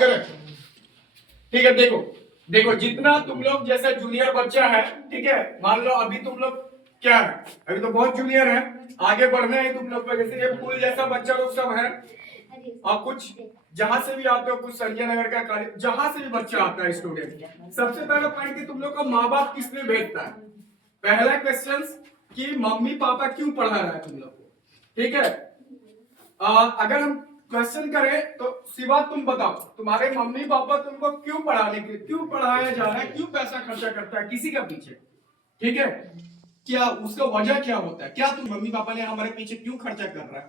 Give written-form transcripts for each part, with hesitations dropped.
कर। ठीक है, देखो देखो, जितना तुम लोग जैसे जूनियर बच्चा है, ठीक है, मान लो अभी तुम लोग क्या है, अभी तो बहुत जूनियर है, आगे बढ़ना है तुम लोग को, जैसे ये फूल जैसा बच्चा लोग सब है, और कुछ जहां से भी आते हो, कुछ संजय नगर का कॉलेज, जहां से भी बच्चा आता है स्टूडेंट, सबसे पहला पॉइंट कि तुम लोग का माँ बाप किस लिए भेजता है। पहला क्वेश्चन कि मम्मी पापा क्यों पढ़ा रहा है तुम लोग को, ठीक है। अगर हम क्वेश्चन करें तो सिवा तुम बताओ, तुम्हारे मम्मी पापा तुमको क्यों पढ़ाने के, क्यों पढ़ाया जा रहा है, क्यों पैसा खर्चा करता है किसी का पीछे, ठीक है, क्या उसका वजह क्या होता है, क्या तुम मम्मी पापा ने हमारे पीछे क्यों खर्चा कर रहा है,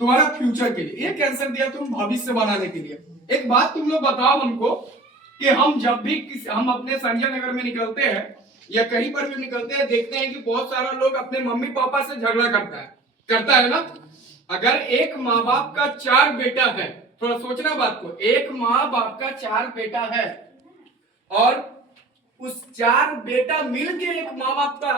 तुम्हारा फ्यूचर के लिए, ये आंसर दिया तुम भविष्य बनाने के लिए। एक बात तुम लोग बताओ हमको कि हम जब भी हम अपने संजय नगर में निकलते हैं या कहीं पर भी निकलते हैं, देखते हैं कि बहुत सारा लोग अपने मम्मी पापा से झगड़ा करता है ना। अगर एक माँ बाप का 4 बेटा है, थोड़ा सोचना बात को, एक माँ बाप का 4 बेटा है और उस 4 बेटा मिलके एक माँ बाप का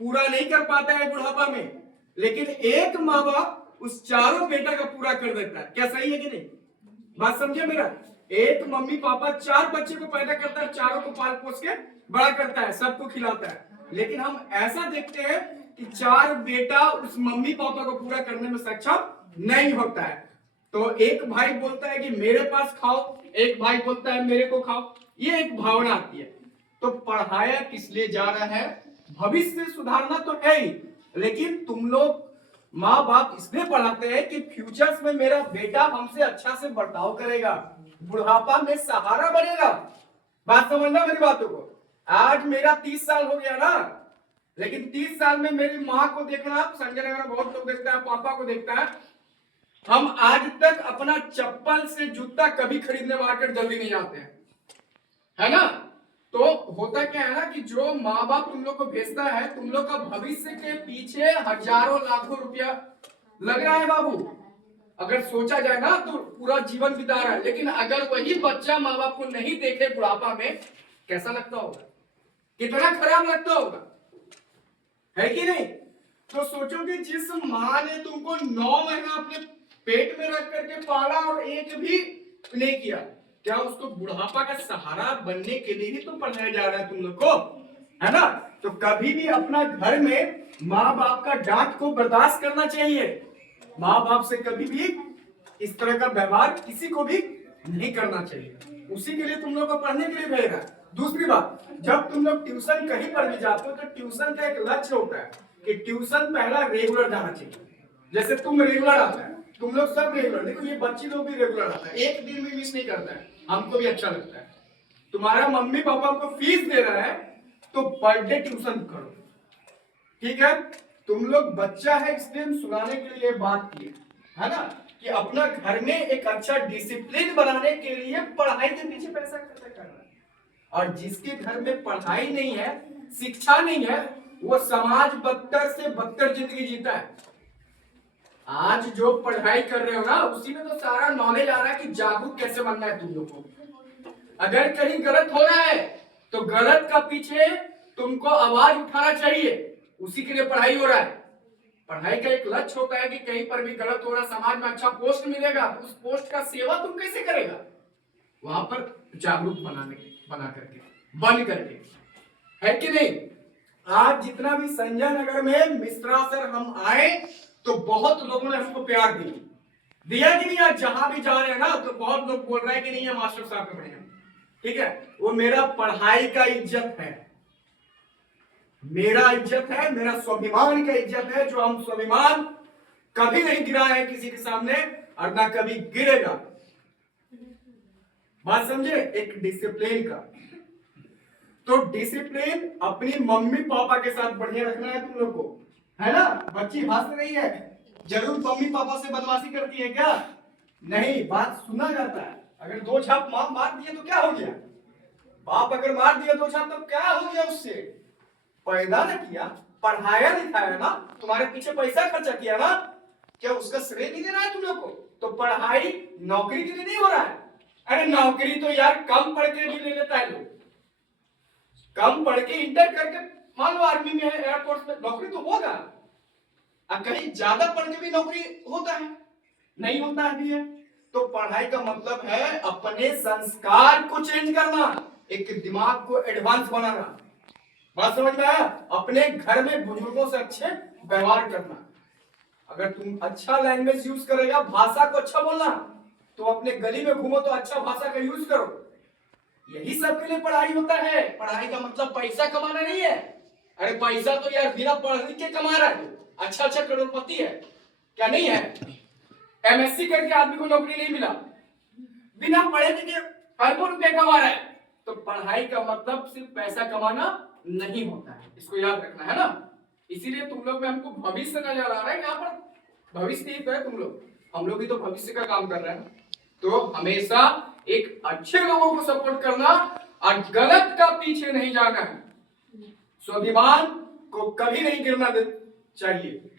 पूरा नहीं कर पाता है बुढ़ापा में, लेकिन एक माँ बाप उस चारों बेटा का पूरा कर देता है, क्या सही है कि नहीं, बात समझे मेरा। एक मम्मी पापा 4 बच्चे को पैदा करता है, चारों को पाल पोस के बड़ा करता है, सबको खिलाता है, लेकिन हम ऐसा देखते हैं कि 4 बेटा उस मम्मी पापा को पूरा करने में सक्षम नहीं होता है। तो एक भाई बोलता है कि मेरे पास खाओ, एक भाई बोलता है मेरे को खाओ, ये एक भावना आती है। तो पढ़ाया किस लिए जा रहा है, भविष्य सुधारना तो है ही, लेकिन तुम लोग माँ बाप इसलिए पढ़ाते हैं कि फ्यूचर्स में मेरा बेटा हमसे अच्छा से बर्ताव करेगा, बुढ़ापा में सहारा बनेगा। बात समझना मेरी बातों को। आज मेरा 30 साल हो गया ना, लेकिन 30 साल में मेरी माँ को देखना, संजय नगर में बहुत लोग देखता है, पापा को देखता है, हम आज तक अपना चप्पल से जूता कभी खरीदने मार्केट जल्दी नहीं आते हैं, है ना। तो होता क्या है ना कि जो माँ बाप तुम लोग को भेजता है, तुम लोग का भविष्य के पीछे हजारों लाखों रुपया लग रहा है बाबू, अगर सोचा जाए ना तो पूरा जीवन बिता रहा है, लेकिन अगर वही बच्चा माँ बाप को नहीं देखे बुढ़ापा में, कैसा लगता होगा, कितना खराब लगता होगा, है कि नहीं। तो सोचो कि जिस माँ ने तुमको 9 महीना अपने पेट में रख करके पाला और एक भी नहीं किया, क्या उसको बुढ़ापा का सहारा बनने के लिए ही तो पढ़ाया जा रहा है तुम लोग को, है ना। तो कभी भी अपना घर में माँ बाप का डांट को बर्दाश्त करना चाहिए, माँ बाप से कभी भी इस तरह का व्यवहार किसी को भी नहीं करना चाहिए, उसी के लिए तुम लोग को पढ़ने के लिए भेज रहा है। दूसरी बात, जब तुम लोग ट्यूशन कहीं पर भी जाते हो तो ट्यूशन का एक लक्ष्य होता है कि ट्यूशन पहला रेगुलर जाना चाहिए, जैसे तुम रेगुलर आता है, तुम लोग सब रेगुलर, देखो ये बच्ची लोग भी रेगुलर आता है, एक दिन भी मिस नहीं करता है, हमको भी अच्छा लगता है। तुम्हारा मम्मी पापा को फीस दे रहा है तो पर डे ट्यूशन करो, ठीक है। तुम लोग बच्चा है इसलिए हम सुनाने के लिए बात की है ना, कि अपना घर में एक अच्छा डिसिप्लिन बनाने के लिए पढ़ाई के पीछे पैसा खर्च कर रहा है, और जिसके घर में पढ़ाई नहीं है, शिक्षा नहीं है, वो समाज बदतर से बदतर जिंदगी जीता है। आज जो पढ़ाई कर रहे हो ना, उसी में तो सारा नॉलेज आ रहा है कि जागरूक कैसे बनना है तुम लोग को। अगर कहीं गलत हो रहा है तो गलत का पीछे तुमको आवाज उठाना चाहिए, उसी के लिए पढ़ाई हो रहा है। पढ़ाई का एक लक्ष्य होता है कि कहीं पर भी गलत हो रहा, समाज में अच्छा पोस्ट मिलेगा, तो उस पोस्ट का सेवा तुम कैसे करेगा, वहां पर जागरूक बना करके, बन करके, है कि नहीं। आज जितना भी संजय नगर में मिश्रा सर हम आए तो बहुत लोगों ने हमको प्यार दिया कि नहीं। आज जहां भी जा रहे हैं ना तो बहुत लोग बोल रहे हैं कि नहीं है मास्टर साहब का बढ़िया, ठीक है, वो मेरा पढ़ाई का इज्जत है, मेरा इज्जत है, मेरा स्वाभिमान का इज्जत है, जो हम स्वाभिमान कभी नहीं गिराए हैं किसी के सामने और ना कभी गिरेगा। बात समझे, एक डिसिप्लिन का। तो डिसिप्लिन अपनी मम्मी पापा के साथ बढ़िया रखना है तुम लोग को, है ना। बच्ची हंस रही है, जरूर मम्मी पापा से बदमाशी करती है क्या, नहीं, बात सुना जाता है। अगर 2 छाप मार दिए तो क्या हो गया, बाप अगर मार दिया 2 छाप तो क्या हो गया, उससे पैदा ना किया, पढ़ाया लिखाया ना, तुम्हारे पीछे पैसा खर्चा किया ना, क्या उसका श्रेय नहीं देना है तुम लोग को। तो पढ़ाई नौकरी के लिए नहीं हो रहा है, अरे नौकरी तो यार कम पढ़ के भी ले लेता है लोग, कम पढ़ के इंटर करके मान लो आर्मी में है, एयरफोर्स में नौकरी तो होगा, कहीं ज्यादा पढ़ के भी नौकरी होता है, नहीं होता है भी है। तो पढ़ाई का मतलब है अपने संस्कार को चेंज करना, एक दिमाग को एडवांस बनाना। बात समझ में आया? अपने घर में बुजुर्गों से अच्छे व्यवहार करना। अगर तुम अच्छा लैंग्वेज यूज करेगा, भाषा को अच्छा बोलना, तो अपने गली में घूमो तो अच्छा भाषा का यूज करो। यही सब के लिए पढ़ाई होता है। पढ़ाई का मतलब पैसा कमाना नहीं है। अरे पैसा तो यार बिना पढ़ लिख के कमा रहा है, अच्छा अच्छा करोड़पति है, क्या नहीं है? एमएससी करके आदमी को नौकरी नहीं मिला, बिना पढ़े लिखे अरबों रुपए कमा रहा है। तो पढ़ाई का मतलब सिर्फ पैसा कमाना नहीं होता है, इसको याद रखना है ना। इसीलिए तुम लोग में हमको भविष्य नजर आ रहा है। यहाँ पर भविष्य नहीं है तुम लोग, हम लोग भी तो भविष्य का काम कर रहे हैं। तो हमेशा एक अच्छे लोगों को सपोर्ट करना और गलत का पीछे नहीं जाना है। स्वाभिमान को कभी नहीं गिरना चाहिए।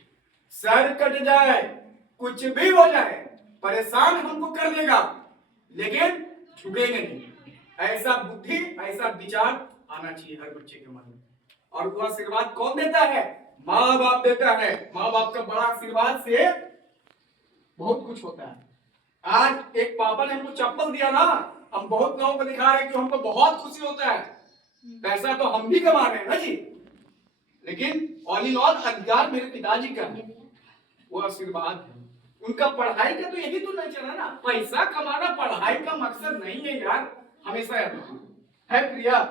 सर कट जाए, कुछ भी हो जाए, परेशान हमको कर देगा, लेकिन झुकेंगे नहीं। ऐसा बुद्धि, ऐसा विचार आना चाहिए हर बच्चे के मन में। और वो आशीर्वाद कौन देता है? माँ बाप देता है। माँ बाप का बड़ा आशीर्वाद से बहुत कुछ होता है। आज एक पापा ने हमको चप्पल दिया ना, हम बहुत लोगों को दिखा रहे हैं कि हमको बहुत खुशी होता है। पैसा तो हम भी कमा रहे हैं ना जी, लेकिन ऑल इन ऑल अधिकार मेरे पिताजी का है, वो आशीर्वाद है उनका। पढ़ाई का तो यही तो नहीं चला ना, पैसा कमाना पढ़ाई का मकसद नहीं है यार, हमेशा याद रखना है प्रिया।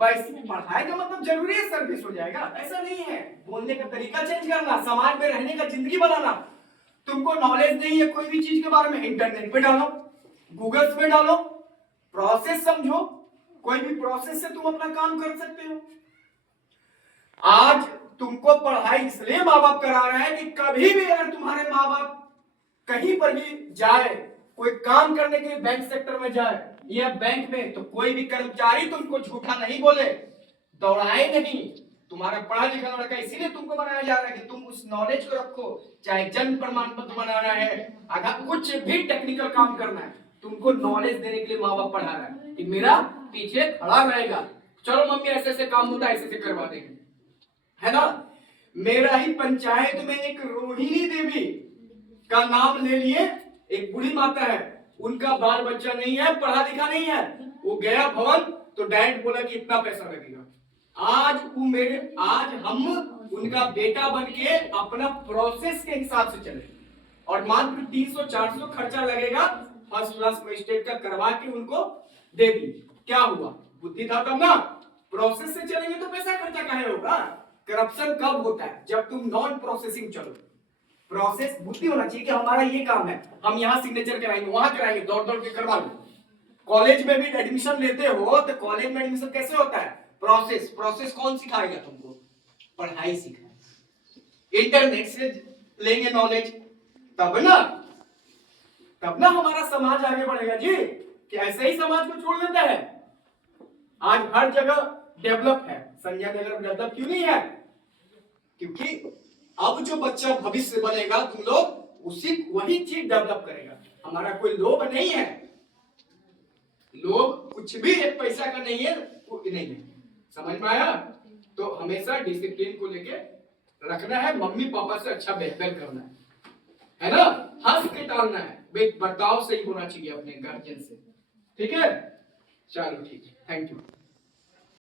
पढ़ाई का मतलब जरूरी है सर्विस हो जाएगा, ऐसा नहीं है। बोलने का तरीका चेंज करना, समाज में रहने का जिंदगी बनाना। तुमको नॉलेज नहीं है कोई भी चीज के बारे में, इंटरनेट पे डालो, गूगल पे डालो, प्रोसेस समझो, कोई भी प्रोसेस से तुम अपना काम कर सकते हो। आज तुमको पढ़ाई इसलिए माँ बाप करा रहे हैं कि कभी भी अगर तुम्हारे माँ बाप कहीं पर भी जाए, कोई काम करने के लिए बैंक सेक्टर में जाए या बैंक में, तो कोई भी कर्मचारी तुमको झूठा नहीं बोले, दौड़ाए नहीं। तुम्हारा पढ़ा लिखा लड़का इसीलिए तुमको बनाया जा रहा है कि तुम उस नॉलेज को रखो। चाहे जन्म प्रमाण पत्र बनाना है, अगर कुछ भी टेक्निकल काम करना है, तुमको नॉलेज देने के लिए माँ बाप पढ़ा रहा है कि मेरा पीछे खड़ा रहेगा। चलो मम्मी ऐसे ऐसे काम होता है, ऐसे ऐसे करवा देंगे, है ना। मेरा ही पंचायत में एक रोहिणी देवी का नाम ले लिए, एक बूढ़ी माता है, उनका बाल बच्चा नहीं है, पढ़ा लिखा नहीं है। वो गया भवन तो डायरेक्ट बोला कि इतना पैसा लगेगा। आज हम उनका बेटा बन के अपना प्रोसेस के हिसाब से चले, और मात्र 300-400 खर्चा लगेगा, फर्स्ट क्लास मजिस्ट्रेट का करवा के उनको दे दी। क्या हुआ? बुद्धि था तब ना। प्रोसेस से चलेंगे तो पैसा खर्चा काहे होगा? करप्शन कब होता है? जब तुम नॉन प्रोसेसिंग चलो। प्रोसेस बुद्धि होना चाहिए कि हमारा ये काम है, हम यहाँ सिग्नेचर कराएंगे, वहां कराएंगे, दौड़ दौड़ के करवा लो। कॉलेज में भी एडमिशन लेते हो तो कॉलेज में एडमिशन कैसे होता है? प्रोसेस कौन सिखाएगा तुमको? पढ़ाई सिखाएगा। इंटरनेट से लेंगे नॉलेज, तब ना हमारा समाज आगे बढ़ेगा जी। कि ऐसे ही समाज को छोड़ देता है? आज हर जगह डेवलप है, संजय नगर में डेवलप क्यों नहीं है? क्योंकि अब जो बच्चा भविष्य बनेगा, तुम लोग वही चीज डेवलप करेगा। हमारा कोई लोभ नहीं है, लोभ कुछ भी एक पैसा का नहीं है, कोई नहीं है। समझ में आया? तो हमेशा डिसिप्लिन को लेके रखना है, मम्मी पापा से अच्छा व्यवहार करना है ना, हंस के टालना है, बर्ताव सही होना चाहिए अपने गार्जियन से। ठीक है, चलो ठीक है, थैंक यू।